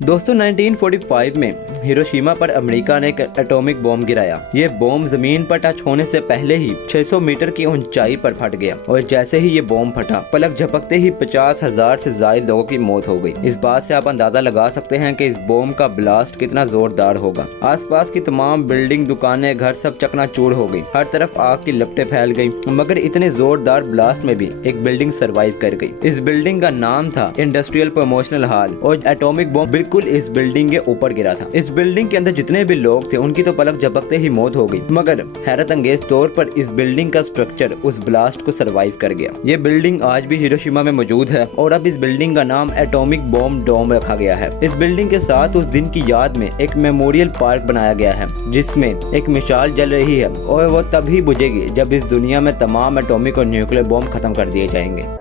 दोस्तों 1945 में हिरोशिमा पर अमेरिका ने एक एटॉमिक बॉम्ब गिराया। ये बॉम्ब जमीन पर टच होने से पहले ही 600 मीटर की ऊंचाई पर फट गया और जैसे ही ये बॉम्ब फटा, पलक झपकते ही 50,000 से ज्यादा लोगों की मौत हो गई। इस बात से आप अंदाजा लगा सकते हैं कि इस बॉम्ब का ब्लास्ट कितना जोरदार होगा। आसपास की तमाम बिल्डिंग, दुकानें, घर सब चकनाचूर हो गई। हर तरफ आग की लपटें फैल गई, मगर इतने जोरदार ब्लास्ट में भी एक बिल्डिंग सर्वाइव कर गई। इस बिल्डिंग का नाम था इंडस्ट्रियल प्रमोशनल हॉल और एटॉमिक बॉम्ब बिल्कुल इस बिल्डिंग के ऊपर गिरा था। इस बिल्डिंग के अंदर जितने भी लोग थे उनकी तो पलक झपकते ही मौत हो गई, मगर हैरत अंगेज तौर पर इस बिल्डिंग का स्ट्रक्चर उस ब्लास्ट को सरवाइव कर गया। ये बिल्डिंग आज भी हिरोशिमा में मौजूद है और अब इस बिल्डिंग का नाम एटॉमिक बॉम्ब डोम रखा गया है। इस बिल्डिंग के साथ उस दिन की याद में एक मेमोरियल पार्क बनाया गया है जिसमें एक मिसाल जल रही है और वो तभी बुझेगी जब इस दुनिया में तमाम एटॉमिक और न्यूक्लियर बॉम्ब खत्म कर दिए जाएंगे।